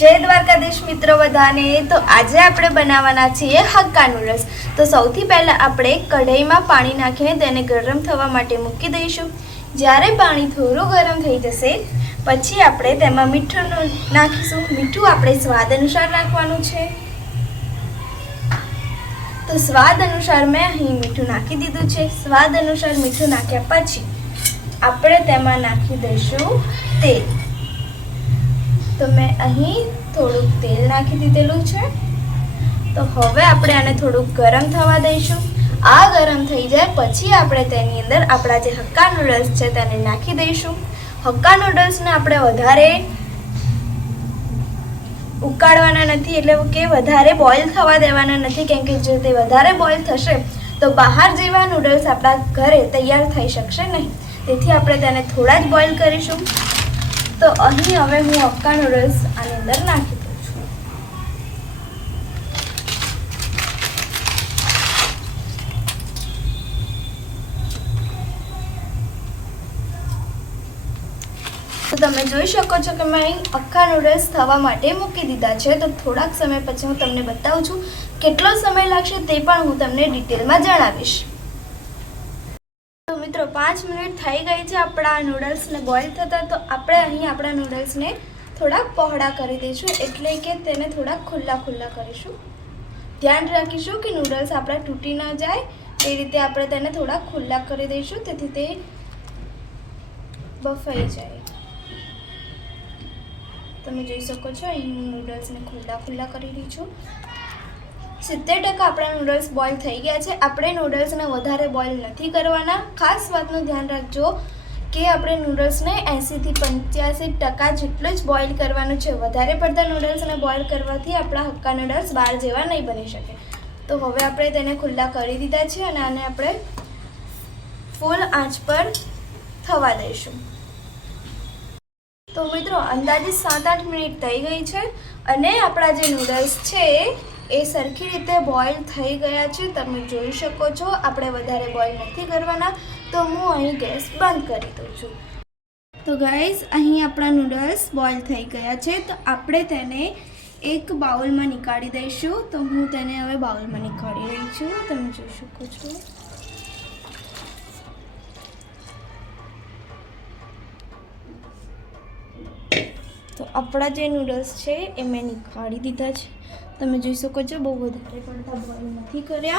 જય દ્વારકાધીશ મિત્રો બધાને। તો આજે આપણે બનાવવાના છીએ હક્કા નૂડલ્સ। તો સૌથી પહેલા આપણે કઢાઈમાં પાણી નાખીને તેને ગરમ થવા માટે મૂકી દઈશું। જ્યારે પાણી થોડું ગરમ થઈ જશે પછી આપણે તેમાં મીઠું નાખીશું। મીઠું આપણે સ્વાદ અનુસાર નાખવાનું છે। તો સ્વાદ અનુસાર મેં અહીં મીઠું નાખી દીધું છે। સ્વાદ અનુસાર મીઠું નાખ્યા પછી આપણે તેમાં નાખી દઈશું તેલ। તો मैं अहीं थोड़ुंक तेल नाखी दीधेलुं छे। तो हवे आपणे आने थोड़ुंक गरम थवा दईशुं। आ गरम थई जाय पछी आपणे तेनी अंदर आपणा जे हक्का नूडल्स छे तेने नाखी दईशुं। हक्का नूडल्स ने आपणे वधारे उकाळवाना नथी, एटले के वधारे बॉइल थवा देवाना नथी, केम के जो ते वधारे बॉइल थशे तो बहार जेवा नूडल्स आपणा घरे तैयार थई शकशे नहीं। तेथी आपणे तेने थोड़ा ज बॉइल करीशुं। तो અહીં હવે હું હક્કા નૂડલ્સ આની અંદર નાખી દઉં છું। તો તમે જોઈ શકો છો કે મેં અહીં હક્કા નૂડલ્સ થવા માટે મૂકી દીધા છે। તો થોડાક સમય પછી હું તમને બતાવું છું કેટલો સમય લાગશે તે પણ હું તમને ડિટેલમાં જણાવીશ। तो मित्रों 5 मिनिट थई गई है अपना नूडल्स ने बॉइल थता। तो आपणे अहीं आपणा नूडल्स ने थोड़ा पहोळा करी दईशुं, एटले के तेने थोड़ा खुल्ला खुल्ला करीशुं। ध्यान राखीशुं कि नूडल्स आपणा तूटी न जाय ए रीते आपणे तेने थोड़ा खुल्ला करी दईशुं, तेथी ते बफाई जाय। तमे जोई शको छो अहीं हूँ नूडल्स ने खुल्ला खुल्ला करी रही छुं। 70% अपना नूडल्स बॉइल थई गया है। आपणे नूडल्स ने वधारे बॉइल नहीं करवाना। खास बातनु ध्यान रखजो कि आपणे नूडल्स ने 80 થી 85% जेटलुं ज बॉइल करवानुं छे। वधारे पड़ता नूडल्स ने बॉइल करवाथी आपणा हक्का नूडल्स बार जेवा नहीं बनी शके। तो हवे आपणे तेने खुल्ला करी दीधा छे अने आने आपणे फूल आंच पर थवा दईशुं। तो मित्रों अंदाजे 7-8 मिनिट थई गई है अने आपणा जे नूडल्स छे ए सरखी रीते बॉइल थई गया है। तमे जोई शको छो आपणे वधारे बॉइल नहीं करवाना। तो हूँ अहीं गैस बंद करी दूँ छुं। तो गाइस अहीं आपणा नूडल्स बॉइल थई गया है। तो आपणे तेने एक बाउल में निकाળી दईशुं। तो हूँ तेने हवे बाउल में निकाળી रही छुं। तमे जोई शको छो। तो अपना जे नूडल्स है ए मैं निकाળી दीधा है। તમે જોઈ શકો છો બહુ વધારે પડતા બોઇલ નથી કર્યા।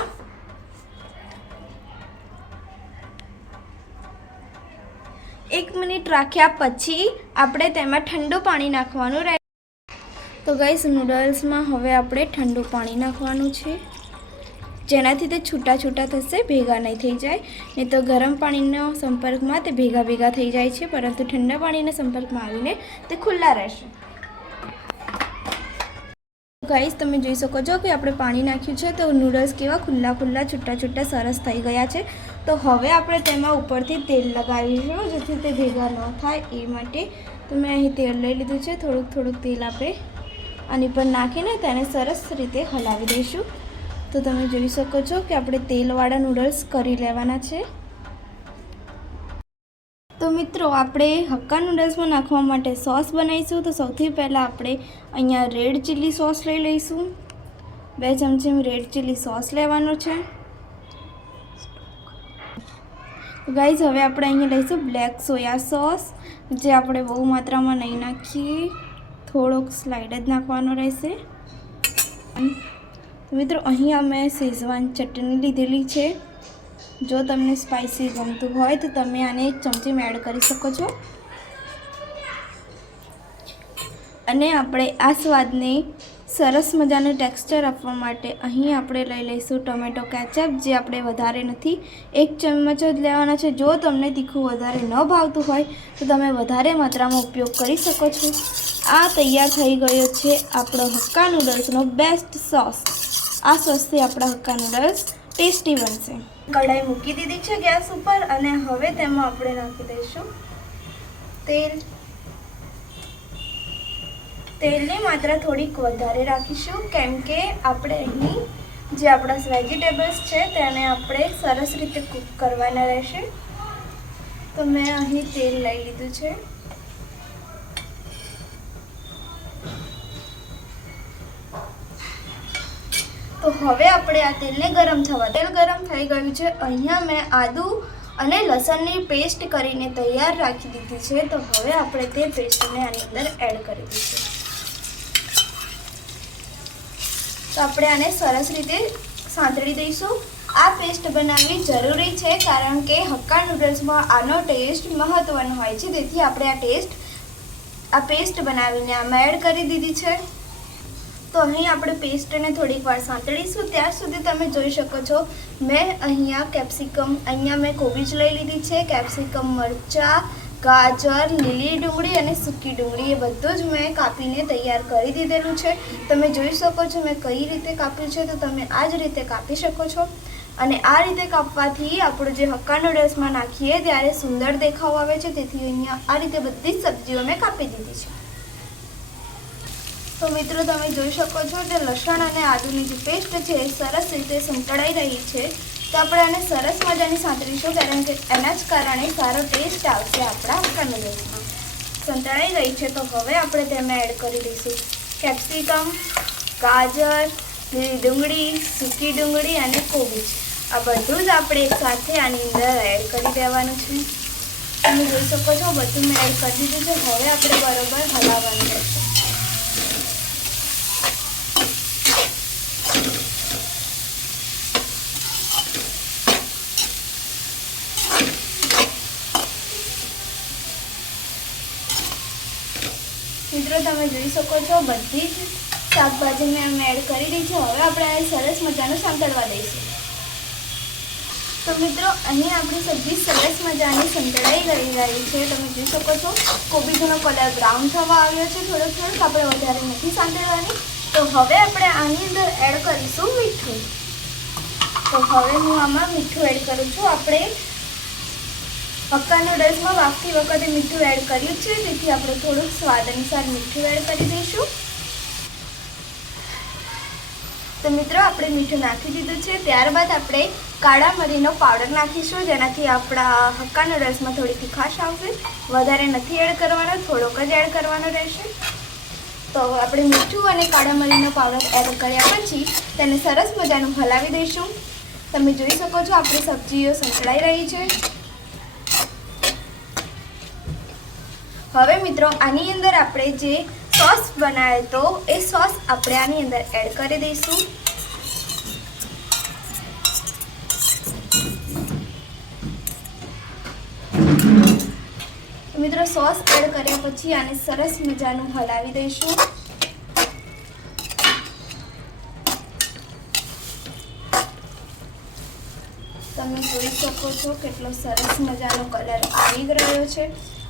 એક મિનિટ રાખ્યા પછી આપણે તેમાં ઠંડુ પાણી નાખવાનું રહે। તો ગાઈસ નૂડલ્સમાં હવે આપણે ઠંડુ પાણી નાખવાનું છે, જેનાથી તે છૂટા છૂટા થશે, ભેગા નહીં થઈ જાય। નહીં તો ગરમ પાણીના સંપર્કમાં તે ભેગા ભેગા થઈ જાય છે, પરંતુ ઠંડા પાણીના સંપર્કમાં આવીને તે ખુલ્લા રહેશે। गाइस तमे જોઈ શકો છો कि આપણે પાણી નાખ્યું છે તો નૂડલ્સ કેવા ખુલ્લા ખુલ્લા છૂટા છૂટા સરસ થઈ ગયા છે। તો હવે આપણે તેમાં ઉપરથી તેલ લગાવીશું જેથી તે ભેગા ન થાય એ માટે। તો મેં અહીં તેલ લઈ લીધું છે। થોડુંક થોડુંક તેલ આપણે આની પર નાખીને તેને સરસ રીતે હલાવી દઈશું। તો તમે જોઈ શકો છો કે આપણે તેલવાળા નૂડલ્સ કરી લેવાના છે। तो मित्रों आपणे हक्का नूडल्स में नाखवा माटे सॉस बनाईशुं। तो सौथी पहला आपणे अहींया रेड चिली सॉस लई लईशुं। 2 चमची रेड चिली सॉस लेवानो छे। गाइज हवे आपणे अहींया लईशुं ब्लेक सोया सॉस, जे आपणे बहु मात्रामां नहीं नाखीए, थोड़ोक स्लाइड ज नाखवानो रहेशे। मित्रों अहींया मैं शेजवान चटनी लीधेली छे। जो तमने स्पाइसी गमतुं होय तो तमे आने 1 चमची में एड करी शको छो। अने आपणे आ स्वादने सरस मजानुं टेक्स्चर आपवा माटे अहीं आपणे लई लईशुं टोमेटो केचप, जे आपणे वधारे नथी, 1 चमच ज लेवानो छे। जो तमने तीखुं वधारे न भावतुं होय तो तमे वधारे मात्रामां उपयोग करी शको छो। आ तैयार थई गयो छे आपणो हक्का नूडल्सनो बेस्ट सॉस। आ सॉसथी आपणा हक्का नूडल्स टेस्टी बनशे। कढ़ाई मूकी दीधी है गैस पर अने हवे तेमां आपणे नाखी दईशुं तेल। तेलनी मात्रा थोड़ीक वधारे राखीशुं, केम के आपणे अहीं जे आपणा वेजिटेबल्स छे तेने आपणे सरस रीते कूक करवाना रहेशे। तो मैं अहीं तेल लई लीधुं छे। તો હવે આપણે આ તેલને ગરમ થવા તેલ ગરમ થઈ ગયું છે. અહીંયા મેં આદુ અને લસણની પેસ્ટ કરીને તૈયાર રાખી દીધી છે. તો હવે આપણે તે પેસ્ટને આની અંદર એડ કરી દઈશું. તો આપણે આને સરસ રીતે સાંતળી દઈશું. આ પેસ્ટ બનાવવી જરૂરી છે કારણ કે હક્કા નૂડલ્સમાં આનો ટેસ્ટ મહત્વનો હોય છે. તેથી આપણે આ પેસ્ટ બનાવીને આમાં એડ કરી દીધી છે. તો અહીં આપણે પેસ્ટને થોડીક વાર સાંતળીશું. ત્યાં સુધી તમે જોઈ શકો છો મેં અહીંયા કેપ્સિકમ મેં કોબીજ લઈ લીધી છે. કેપ્સિકમ, મરચાં, ગાજર, લીલી ડુંગળી અને સૂકી ડુંગળી એ બધું જ મેં કાપીને તૈયાર કરી દીધેલું છે. તમે જોઈ શકો છો મેં કઈ રીતે કાપ્યું છે. તો તમે આ જ રીતે કાપી શકો છો. અને આ રીતે કાપવાથી આપણું જે હક્કા નૂડલ્સમાં નાખીએ ત્યારે સુંદર દેખાવ આવે છે. તેથી અહીંયા આ રીતે બધી જ સબ્જીઓ મેં કાપી દીધી છે. તો મિત્રો તમે જોઈ શકો છો કે લસણ અને આદુની જે પેસ્ટ છે એ સરસ રીતે સંતળાઈ રહી છે. તો આપણે આને સરસ મજાની સાંતળીશું કારણ કે એના જ કારણે સારો ટેસ્ટ આવશે આપણા હક્કા નૂડલ્સમાં. સંતળાઈ રહી છે. તો હવે આપણે તેમાં એડ કરી દઈશું કેપ્સિકમ, ગાજર, લીલી ડુંગળી, સૂકી ડુંગળી અને કોબીજ. આ બધું જ આપણે એકસાથે આની અંદર એડ કરી દેવાનું છે. તમે જોઈ શકો છો બધું મેં એડ કરી દીધું છે. હવે આપણે બરોબર હલાવવાનું રહેશે. મિત્રો તમે જોઈ શકો છો બધી જ શાકભાજી મેં એડ કરી દીધી છે. હવે આપણે આ સરસ મજાનું સાંતળવા દઈશું. તો મિત્રો અહીં આપણી સબ્જી સરસ મજાની સંતળાઈ રહી છે. તમે જોઈ શકો છો કોબીજનો કલર બ્રાઉન થવા આવ્યો છે. થોડોક આપણે વધારે નથી સાંતળવાની. તો હવે આપણે આની અંદર એડ કરીશું મીઠું. તો હવે હું આમાં મીઠું એડ કરું છું. આપણે હક્કા નૂડલ્સમાં વાગતી વખતે મીઠું એડ કર્યું છે. તેથી આપણે થોડુંક સ્વાદ અનુસાર મીઠું એડ કરી દઈશું. તો મિત્રો આપણે મીઠું નાખી દીધું છે. ત્યારબાદ આપણે કાળા મરીનો પાવડર નાખીશું જેનાથી આપણા હક્કા નૂડલ્સમાં થોડી તીખાશ આવશે. વધારે નથી એડ કરવાનો, થોડોક જ એડ કરવાનો રહેશે. તો આપણે મીઠું અને કાળા મરીનો પાવડર એડ કર્યા પછી તેને સરસ મજાનું હલાવી દઈશું. તમે જોઈ શકો છો આપણી સબ્જીઓ સંતળાઈ રહી છે. હવે મિત્રો આની અંદર આપણે જે સોસ બનાવ્યો તો એ સોસ આપણે આની અંદર એડ કરી દઈશું. મિત્રો સોસ એડ કર્યા પછી આને સરસ મજાનું હલાવી દઈશું. તમે જોઈ શકો છો કેટલો સરસ મજાનો કલર આવી રહ્યો છે.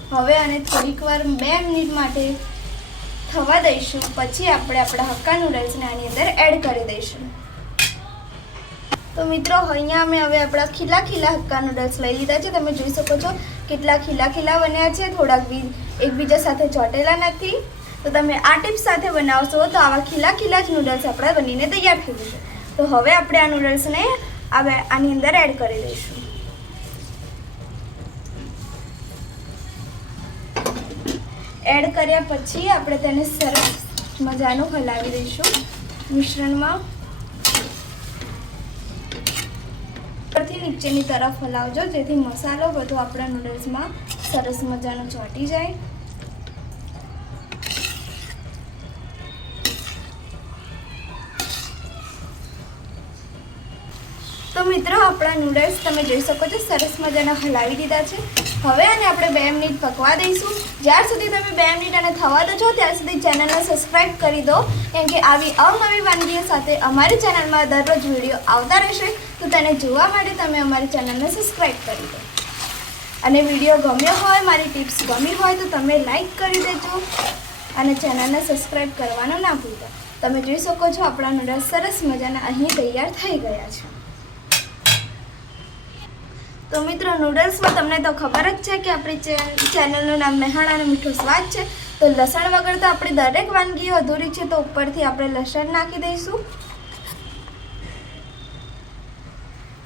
હવે આને થોડીક વાર 2 મિનિટ માટે થવા દઈશું. પછી આપણે આપણા હક્કા નૂડલ્સને આની અંદર એડ કરી દઈશું. તો મિત્રો અહીંયા મેં હવે આપણા ખીલા હક્કા નૂડલ્સ લઈ લીધા છે. તમે જોઈ શકો છો કેટલા ખીલા બન્યા છે. થોડાક એકબીજા સાથે ચોટેલા નથી. તો તમે આ ટિપ્સ સાથે બનાવશો તો આવા ખીલા જ નૂડલ્સ આપણા બનીને તૈયાર થઈ જશે. તો હવે આપણે આ નૂડલ્સને આની અંદર એડ કરી દઈશું. એડ કર્યા પછી આપણે તેને સરસ મજાનું હલાવી દઈશું મિશ્રણમાં. ઉપરથી નીચેની તરફ હલાવજો જેથી મસાલો બધો આપણા નૂડલ્સમાં સરસ મજાનો ચોંટી જાય. તો મિત્રો આપણા નૂડલ્સ તમે જોઈ શકો છો સરસ મજાના હલાવી દીધા છે. હવે આને આપણે 2 મિનિટ પકવા દઈશું. જ્યાર સુધી તમે 2 મિનિટ આને થવા દો છો ત્યાર સુધી ચેનલને સબસ્ક્રાઈબ કરી દો કેમ કે આવી અવનવી વાનગીઓ સાથે અમારી ચેનલમાં દરરોજ વિડીયો આવતા રહેશે. તો તેને જોવા માટે તમે અમારી ચેનલને સબસ્ક્રાઈબ કરી દો. અને વિડીયો ગમ્યો હોય, મારી ટિપ્સ ગમી હોય તો તમે લાઈક કરી દેજો અને ચેનલને સબસ્ક્રાઈબ કરવાનું ના ભૂલતા. તમે જોઈ શકો છો આપણા નૂડલ્સ સરસ મજાના અહીં તૈયાર થઈ ગયા છે. તો મિત્રો નૂડલ્સમાં તમને તો ખબર જ છે કે આપણી ચેનલનું નામ મેહાણા અને મીઠો સ્વાદ છે. તો લસણ વગર તો આપણી દરેક વાનગીઓ અધૂરી છે. તો ઉપરથી આપણે લસણ નાખી દઈશું.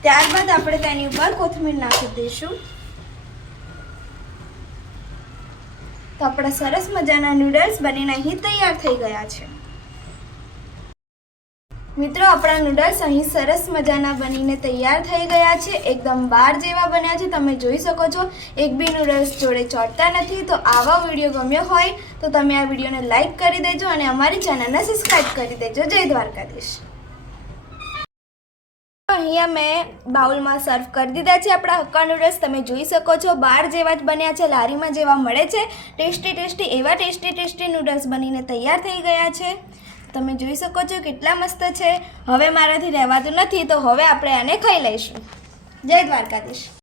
ત્યારબાદ આપણે તેની ઉપર કોથમીર નાખી દઈશું. તો આપણા સરસ મજાના નૂડલ્સ બનીને અહીં તૈયાર થઈ ગયા છે. મિત્રો આપણા નૂડલ્સ અહીં સરસ મજાના બનીને તૈયાર થઈ ગયા છે. એકદમ બાર જેવા બન્યા છે. તમે જોઈ શકો છો એક બી નૂડલ્સ જોડે ચોટતા નથી. તો આવા વિડીયો ગમ્યો હોય તો તમે આ વિડીયોને લાઈક કરી દેજો અને અમારી ચેનલને સબસ્ક્રાઈબ કરી દેજો. જય દ્વારકાધીશ. અહીંયા મેં બાઉલમાં સર્વ કરી દીધા છે આપણા હક્કા નૂડલ્સ. તમે જોઈ શકો છો બાર જેવા જ બન્યા છે, લારીમાં જેવા મળે છે. ટેસ્ટી એવા ટેસ્ટી નૂડલ્સ બનીને તૈયાર થઈ ગયા છે. તમે જોઈ શકો છો કેટલા મસ્ત છે. હવે મારાથી રહેવાતું નથી તો હવે આપણે આને ખાઈ લઈશું. જય દ્વારકાધીશ.